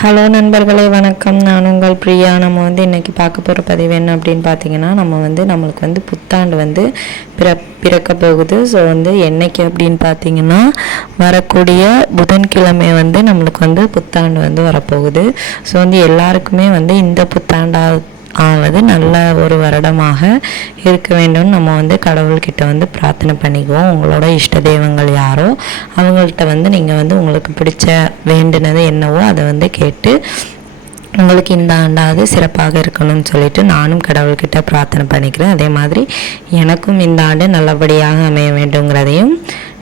Hello நண்பர்களே, வணக்கம். நான் உங்கள் பிரியா. நம்ம இன்றைக்கி பார்க்க போகிற பதிவு என்ன அப்படின்னு பார்த்தீங்கன்னா, நம்மளுக்கு புத்தாண்டு பிறக்க போகுது. ஸோ என்னைக்கு அப்படின்னு பார்த்தீங்கன்னா, வரக்கூடிய புதன்கிழமை நம்மளுக்கு புத்தாண்டு வரப்போகுது. ஸோ எல்லாருக்குமே இந்த புத்தாண்டாவது நல்ல ஒரு வருடமாக இருக்க வேண்டும். நம்ம கடவுள்கிட்ட பிரார்த்தனை பண்ணிக்குவோம். உங்களோட இஷ்ட தெய்வங்கள் யாரோ அவங்கள்ட்ட நீங்கள் உங்களுக்கு பிடிச்ச வேண்டுனது என்னவோ அதை கேட்டு உங்களுக்கு இந்த ஆண்டாவது சிறப்பாக இருக்கணும்னு சொல்லிட்டு நானும் கடவுள்கிட்ட பிரார்த்தனை பண்ணிக்கிறேன். அதே மாதிரி எனக்கும் இந்த ஆண்டு நல்லபடியாக அமைய வேண்டுங்கிறதையும்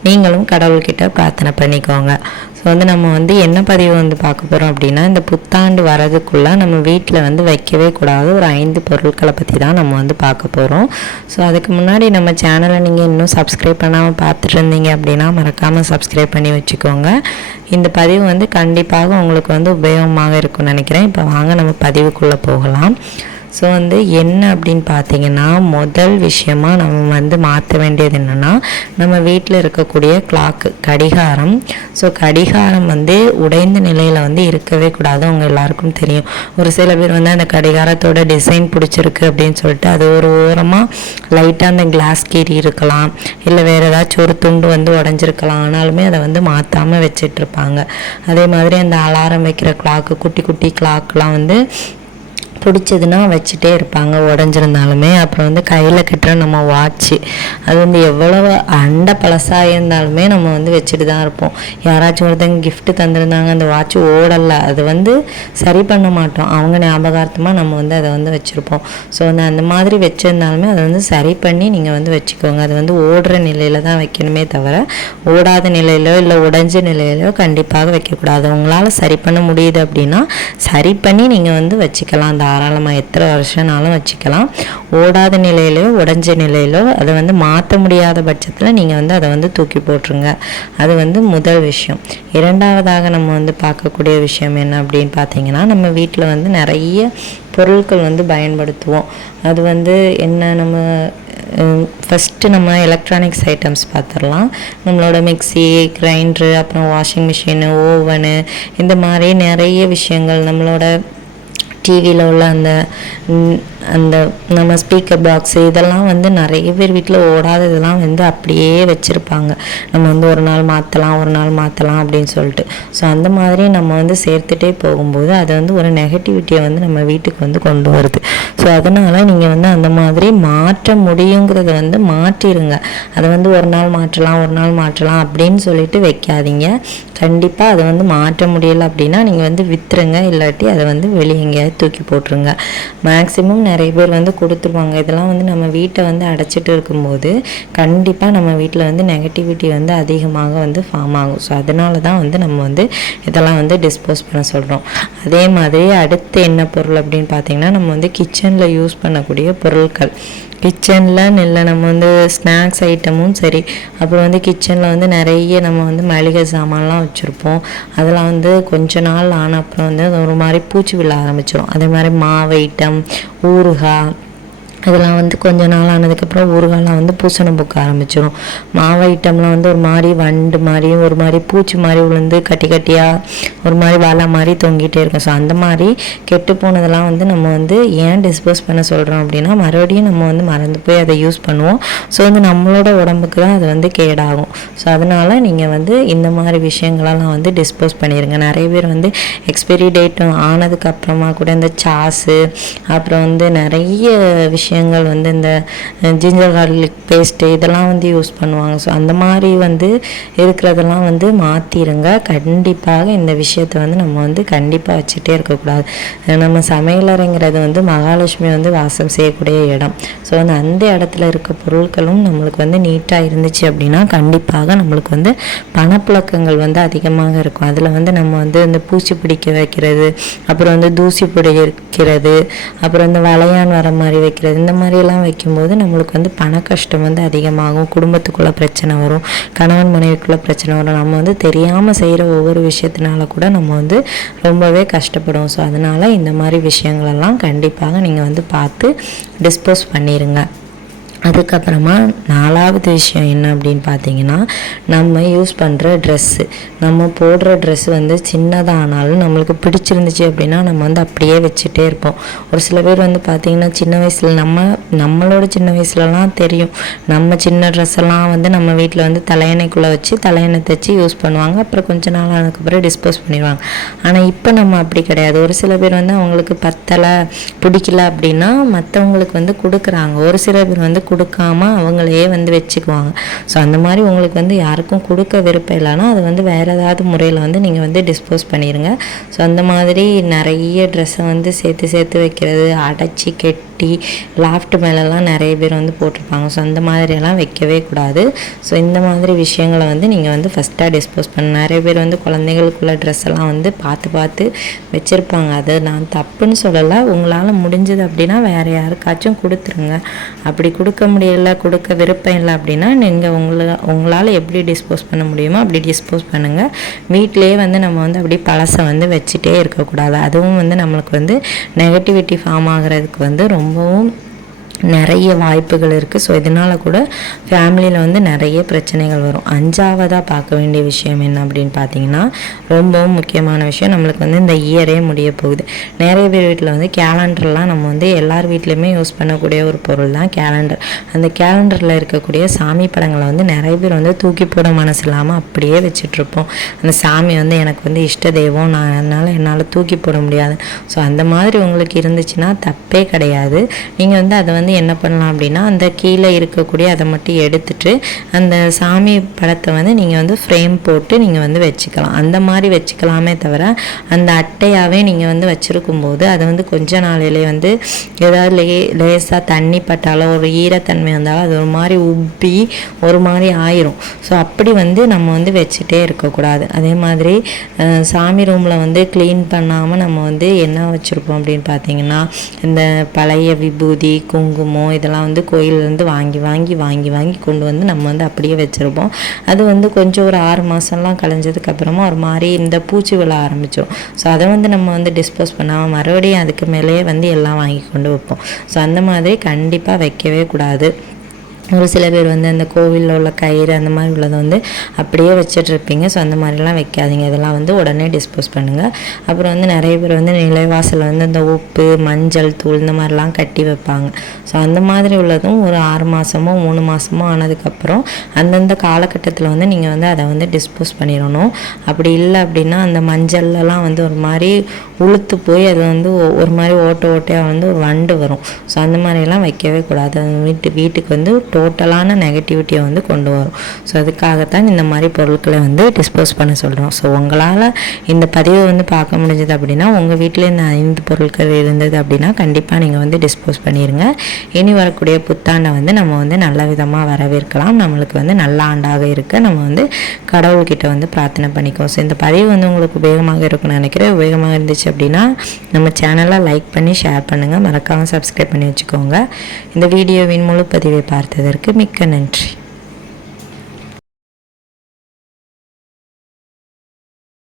நீங்களும் கடவுள்கிட்ட பிரார்த்தனை பண்ணிக்கோங்க. ஸோ நம்ம என்ன பதிவு பார்க்க போகிறோம் அப்படின்னா, இந்த புத்தாண்டு வரதுக்குள்ளே நம்ம வீட்டில் வைக்கவே கூடாது ஒரு 5 பொருட்களை பற்றி தான் நம்ம பார்க்க போகிறோம். ஸோ அதுக்கு முன்னாடி நம்ம சேனலை நீங்கள் இன்னும் சப்ஸ்கிரைப் பண்ணாமல் பார்த்துட்டு இருந்தீங்க அப்படின்னா மறக்காமல் சப்ஸ்கிரைப் பண்ணி வச்சுக்கோங்க. இந்த பதிவு கண்டிப்பாக உங்களுக்கு உபயோகமாக இருக்கும்னு நினைக்கிறேன். இப்போ வாங்க நம்ம பதிவுக்குள்ளே போகலாம். ஸோ என்ன அப்படின்னு பார்த்தீங்கன்னா, முதல் விஷயமா நம்ம மாற்ற வேண்டியது என்னென்னா, நம்ம வீட்டில் இருக்கக்கூடிய கிளாக்கு கடிகாரம். ஸோ கடிகாரம் உடைந்த நிலையில் இருக்கவே கூடாது. அவங்க எல்லாருக்கும் தெரியும். ஒரு சில பேர் அந்த கடிகாரத்தோட டிசைன் பிடிச்சிருக்கு அப்படின்னு சொல்லிட்டு அது ஒரு ஓரமாக லைட்டாக அந்த கிளாஸ் கீறி இருக்கலாம், இல்லை வேறு ஏதாச்சும் ஒரு துண்டு உடஞ்சிருக்கலாம். ஆனாலுமே அதை மாற்றாமல் வச்சிட்ருப்பாங்க. அதே மாதிரி அந்த அலாரம் வைக்கிற கிளாக்கு, குட்டி குட்டி கிளாக்லாம் பிடிச்சதுன்னா வச்சுட்டே இருப்பாங்க உடஞ்சிருந்தாலுமே. அப்புறம் கையில் கட்டுற நம்ம வாட்ச்சு, அது எவ்வளவு அண்ட பழசாக இருந்தாலுமே நம்ம வச்சுட்டு தான் இருப்போம். யாராச்சும் ஒருத்தங்க கிஃப்ட் தந்திருந்தாங்க, அந்த வாட்ச் ஓடலை, அது சரி பண்ண மாட்டோம். அவங்க ஞாபகார்த்தமாக நம்ம அதை வச்சுருப்போம். ஸோ அந்த மாதிரி வச்சுருந்தாலுமே அதை சரி பண்ணி நீங்கள் வச்சுக்கோங்க. அது ஓடுற நிலையில் தான் வைக்கணுமே தவிர ஓடாத நிலையிலோ இல்லை உடைஞ்ச நிலையிலோ கண்டிப்பாக வைக்கக்கூடாது. உங்களால் சரி பண்ண முடியுது அப்படின்னா சரி பண்ணி நீங்கள் வச்சுக்கலாம். தாராளமாக எத்தனை வருஷம்னாலும் வச்சுக்கலாம். ஓடாத நிலையிலோ உடஞ்ச நிலையிலோ அதை மாற்ற முடியாத பட்சத்தில் நீங்கள் அதை தூக்கி போட்டுருங்க. அது முதல் விஷயம். இரண்டாவதாக நம்ம பார்க்கக்கூடிய விஷயம் என்ன அப்படின்னு பார்த்தீங்கன்னா, நம்ம வீட்டில் நிறைய பொருட்கள் பயன்படுத்துவோம். அது என்ன, நம்ம ஃபஸ்ட்டு நம்ம எலக்ட்ரானிக்ஸ் ஐட்டம்ஸ் பார்த்துடலாம். நம்மளோட மிக்சி, கிரைண்டரு, அப்புறம் வாஷிங் மிஷினு, ஓவனு, இந்த மாதிரி நிறைய விஷயங்கள், நம்மளோட டிவியில் உள்ள அந்த நம்ம ஸ்பீக்கர் பாக்ஸு, இதெல்லாம் நிறைய பேர் வீட்டில் ஓடாத இதெல்லாம் அப்படியே வச்சுருப்பாங்க. நம்ம ஒரு நாள் மாற்றலாம் அப்படின்னு சொல்லிட்டு. ஸோ அந்த மாதிரி நம்ம சேர்த்துட்டே போகும்போது அது ஒரு நெகட்டிவிட்டியை நம்ம வீட்டுக்கு கொண்டு வருது. ஸோ அதனால் நீங்கள் அந்த மாதிரி மாற்ற முடியுங்கிறத மாற்றிடுங்க. அதை ஒரு நாள் மாற்றலாம் அப்படின்னு சொல்லிட்டு வைக்காதீங்க. கண்டிப்பாக அதை மாற்ற முடியலை அப்படின்னா நீங்கள் விற்றுருங்க, இல்லாட்டி அதை வெளியே எங்கேயாவது தூக்கி போட்டுருங்க. மேக்ஸிமம் நிறைய பேர் கொடுத்துருவாங்க. இதெல்லாம் நம்ம வீட்டை அடைச்சிட்டு இருக்கும்போது கண்டிப்பாக நம்ம வீட்டில் நெகட்டிவிட்டி அதிகமாக ஃபார்ம் ஆகும். ஸோ அதனால தான் நம்ம இதெல்லாம் டிஸ்போஸ் பண்ண சொல்கிறோம். அதே மாதிரி அடுத்து என்ன பொருள் அப்படின்னு பார்த்தீங்கன்னா, நம்ம கிச்சனில் யூஸ் பண்ணக்கூடிய பொருட்கள். கிச்சனில் இல்லை, நம்ம ஸ்நாக்ஸ் ஐட்டமும் சரி, அப்புறம் கிச்சனில் நிறைய நம்ம மளிகை சாமான்லாம் வச்சுருப்போம். அதெல்லாம் கொஞ்ச நாள் ஆன அப்புறம் அது ஒரு மாதிரி பூச்சி விழ ஆரம்பிச்சிடும். அதே மாதிரி மாவு ஐட்டம், ஊறுகாய், இதெல்லாம் கொஞ்ச நாள் ஆனதுக்கப்புறம் ஊறுகாலாம் பூசணம் பூக்க ஆரம்பிச்சிடும். மாவு ஐட்டம்லாம் ஒரு மாதிரி வண்டு மாதிரியும் ஒரு மாதிரி பூச்சி மாதிரி விழுந்து கட்டி கட்டியாக ஒரு மாதிரி வலை மாதிரி தொங்கிட்டே இருக்கும். ஸோ அந்த மாதிரி கெட்டு போனதெல்லாம் நம்ம ஏன் டிஸ்போஸ் பண்ண சொல்கிறோம் அப்படின்னா, மறுபடியும் நம்ம மறந்து போய் அதை யூஸ் பண்ணுவோம். ஸோ நம்மளோட உடம்புக்கு தான் அது கேடாகும். ஸோ அதனால் நீங்கள் இந்த மாதிரி விஷயங்களெல்லாம் டிஸ்போஸ் பண்ணிடுங்க. நிறைய பேர் எக்ஸ்பைரி டேட் ஆனதுக்கப்புறமா கூட இந்த சாஸு, அப்புறம் நிறைய விஷயங்கள் இந்த ஜிஞ்சர் கார்லிக் பேஸ்ட்டு, இதெல்லாம் யூஸ் பண்ணுவாங்க. ஸோ அந்த மாதிரி இருக்கிறதெல்லாம் மாற்றிடுங்க. கண்டிப்பாக இந்த விஷயத்தை நம்ம கண்டிப்பாக வச்சுட்டே இருக்கக்கூடாது. நம்ம சமையலறைங்கிறது மகாலட்சுமி வாசம் செய்யக்கூடிய இடம். ஸோ அந்த இடத்துல இருக்க பொருட்களும் நம்மளுக்கு நீட்டாக இருந்துச்சு அப்படின்னா கண்டிப்பாக நம்மளுக்கு பணப்புழக்கங்கள் அதிகமாக இருக்கும். அதில் நம்ம இந்த பூச்சி பிடிக்க வைக்கிறது, அப்புறம் தூசி பிடிக்கிறது, அப்புறம் இந்த வளையான் வர மாதிரி வைக்கிறது, இந்த மாதிரியெல்லாம் வைக்கும்போது நம்மளுக்கு பண கஷ்டம் அதிகமாகும். குடும்பத்துக்குள்ளே பிரச்சனை வரும், கணவன் மனைவிக்குள்ளே பிரச்சனை வரும். நம்ம தெரியாமல் செய்கிற ஒவ்வொரு விஷயத்தினால கூட நம்ம ரொம்பவே கஷ்டப்படுவோம். ஸோ அதனால் இந்த மாதிரி விஷயங்களெல்லாம் கண்டிப்பாக நீங்கள் பார்த்து டிஸ்போஸ் பண்ணிடுங்க. அதுக்கப்புறமா 4வது விஷயம் என்ன அப்படின்னு பார்த்தீங்கன்னா, நம்ம யூஸ் பண்ணுற ட்ரெஸ்ஸு. நம்ம போடுற ட்ரெஸ்ஸு வந்து சின்னதானாலும் நம்மளுக்கு பிடிச்சிருந்துச்சு அப்படின்னா நம்ம வந்து அப்படியே வச்சுட்டே இருப்போம். ஒரு சில பேர் வந்து பார்த்திங்கன்னா சின்ன வயசில் நம்மளோட சின்ன வயசுலலாம் தெரியும், நம்ம சின்ன ட்ரெஸ்ஸெல்லாம் வந்து நம்ம வீட்டில் வந்து தலையணைக்குள்ளே வச்சு தலையணை தைச்சி யூஸ் பண்ணுவாங்க. அப்புறம் கொஞ்ச நாள் ஆனதுக்கப்புறம் டிஸ்போஸ் பண்ணிடுவாங்க. ஆனால் இப்போ நம்ம அப்படி கிடையாது. ஒரு சில பேர் வந்து அவங்களுக்கு பத்தலை பிடிக்கல அப்படின்னா மற்றவங்களுக்கு வந்து கொடுக்குறாங்க. ஒரு சில பேர் வந்து கொடுக்காம அவங்களையே வந்து வச்சுக்குவாங்க. ஸோ அந்த மாதிரி உங்களுக்கு வந்து யாருக்கும் கொடுக்க விருப்பம் இல்லைன்னா அது வந்து வேறு ஏதாவது முறையில் வந்து நீங்கள் வந்து டிஸ்போஸ் பண்ணிடுங்க. ஸோ அந்த மாதிரி நிறைய ட்ரெஸ்ஸை வந்து சேர்த்து வைக்கிறது, அடைச்சி கெட்டி லாஃப்ட் மேலெலாம் நிறைய பேர் வந்து போட்டிருப்பாங்க. ஸோ அந்த மாதிரியெல்லாம் வைக்கவே கூடாது. ஸோ இந்த மாதிரி விஷயங்களை வந்து நீங்கள் வந்து ஃபஸ்ட்டாக டிஸ்போஸ் நிறைய பேர் வந்து குழந்தைகளுக்குள்ள ட்ரெஸ் எல்லாம் வந்து பார்த்து வச்சுருப்பாங்க. அது நான் தப்புன்னு சொல்லலை. உங்களால் முடிஞ்சது அப்படின்னா வேறு யாருக்காச்சும் கொடுத்துருங்க. அப்படி கொடுக்க முடியலை, கொடுக்க விருப்பம் இல்லை அப்படின்னா நீங்கள் உங்களால் எப்படி டிஸ்போஸ் பண்ண முடியுமோ அப்படி டிஸ்போஸ் பண்ணுங்கள். வீட்டிலேயே வந்து நம்ம வந்து அப்படி பழசை வந்து வச்சுட்டே இருக்கக்கூடாது. அதுவும் வந்து நம்மளுக்கு வந்து நெகட்டிவிட்டி ஃபார்ம் ஆகிறதுக்கு வந்து ரொம்பவும் நிறைய வாய்ப்புகள் இருக்குது. ஸோ இதனால் கூட ஃபேமிலியில் வந்து நிறைய பிரச்சனைகள் வரும். 5வதாக பார்க்க வேண்டிய விஷயம் என்ன அப்படின்னு பார்த்தீங்கன்னா, ரொம்பவும் முக்கியமான விஷயம், நம்மளுக்கு வந்து இந்த இயரே முடிய போகுது. நிறைய பேர் வீட்டில் வந்து கேலண்டர்லாம் நம்ம வந்து எல்லார் வீட்லேயுமே யூஸ் பண்ணக்கூடிய ஒரு பொருள் தான் கேலண்டர். அந்த கேலண்டரில் இருக்கக்கூடிய சாமி படங்களை வந்து நிறைய பேர் வந்து தூக்கி போட மனசு இல்லாமல் அப்படியே வச்சிட்ருப்போம். அந்த சாமி வந்து எனக்கு வந்து இஷ்ட தெய்வம், என்னால் தூக்கி போட முடியாது. ஸோ அந்த மாதிரி உங்களுக்கு இருந்துச்சுன்னா தப்பே கிடையாது. நீங்கள் வந்து அதை வந்து என்ன பண்ணலாம் அப்படின்னா, அந்த கீழே இருக்கக்கூடிய அதை மட்டும் எடுத்துட்டு அந்த சாமி படத்தை வந்து நீங்கள் வந்து ஃப்ரேம் போட்டு நீங்கள் வந்து வச்சுக்கலாம். அந்த மாதிரி வச்சுக்கலாமே தவிர அந்த அட்டையாகவே நீங்கள் வந்து வச்சுருக்கும் போது அதை வந்து கொஞ்ச நாளிலே வந்து ஏதாவது லேசாக தண்ணி பட்டாலோ ஒரு ஈரத்தன்மை வந்தாலும் அது ஒரு மாதிரி உப்பி ஒரு மாதிரி ஆயிரும். ஸோ அப்படி வந்து நம்ம வந்து வச்சுட்டே இருக்கக்கூடாது. அதே மாதிரி சாமி ரூமில் வந்து க்ளீன் பண்ணாமல் நம்ம வந்து என்ன வச்சுருப்போம் அப்படின்னு பார்த்தீங்கன்னா, இந்த பழைய விபூதி, குங்குமம் இதெல்லாம் வந்து கோயிலேருந்து வாங்கி கொண்டு வந்து நம்ம வந்து அப்படியே வச்சுருப்போம். அது வந்து கொஞ்சம் ஒரு 6 மாதம்லாம் கழிஞ்சதுக்கப்புறமா ஒரு மாதிரி இந்த பூச்சி விழ ஆரம்பிச்சிடும். ஸோ அதை வந்து நம்ம வந்து டிஸ்போஸ் பண்ணாமல் மறுபடியும் அதுக்கு மேலேயே வந்து எல்லாம் வாங்கி கொண்டு வைப்போம். ஸோ அந்த மாதிரி கண்டிப்பாக வைக்கவே கூடாது. ஒரு சில பேர் வந்து அந்த கோவிலில் உள்ள கயிறு அந்த மாதிரி உள்ளதை வந்து அப்படியே வச்சிட்ருப்பீங்க. ஸோ அந்த மாதிரிலாம் வைக்காதீங்க. இதெல்லாம் வந்து உடனே டிஸ்போஸ் பண்ணுங்கள். அப்புறம் வந்து நிறைய பேர் வந்து நிலைவாசலில் வந்து இந்த உப்பு, மஞ்சள் தூள் இந்த மாதிரிலாம் கட்டி வைப்பாங்க. ஸோ அந்த மாதிரி உள்ளதும் ஒரு 6 மாதமோ 3 மாதமோ ஆனதுக்கப்புறம் அந்தந்த காலகட்டத்தில் வந்து நீங்கள் வந்து அதை வந்து டிஸ்போஸ் பண்ணிடணும். அப்படி இல்லை அப்படின்னா அந்த மஞ்சள்லாம் வந்து ஒரு மாதிரி உளுத்து போய் அது வந்து ஒரு மாதிரி ஓட்டையாக வந்து ஒரு வண்டு வரும். ஸோ அந்த மாதிரியெல்லாம் வைக்கவே கூடாது. அது வீட்டுக்கு வந்து டோட்டலான நெகட்டிவிட்டியை வந்து கொண்டு வரும். ஸோ அதுக்காகத்தான் இந்த மாதிரி பொருட்களை வந்து டிஸ்போஸ் பண்ண சொல்கிறோம். ஸோ உங்களால் இந்த பதிவை வந்து பார்க்க முடிஞ்சது அப்படின்னா, உங்கள் வீட்டில் இந்த 5 பொருட்கள் இருந்தது அப்படின்னா கண்டிப்பாக நீங்கள் வந்து டிஸ்போஸ் பண்ணிடுங்க. இனி வரக்கூடிய புத்தாண்டை வந்து நம்ம வந்து நல்ல விதமாக வரவேற்கலாம். நம்மளுக்கு வந்து நல்ல ஆண்டாக இருக்க நம்ம வந்து கடவுள்கிட்ட வந்து பிரார்த்தனை பண்ணிக்குவோம். ஸோ இந்த பதிவு வந்து உங்களுக்கு உபயோகமாக இருக்குன்னு நினைக்கிறேன். உபயோகமாக இருந்துச்சு அப்படின்னா நம்ம சேனலை லைக் பண்ணி ஷேர் பண்ணுங்கள். மறக்காமல் சப்ஸ்கிரைப் பண்ணி வச்சுக்கோங்க. இந்த வீடியோவின் முழு பதிவை பார்த்ததற்கு மிக்க நன்றி.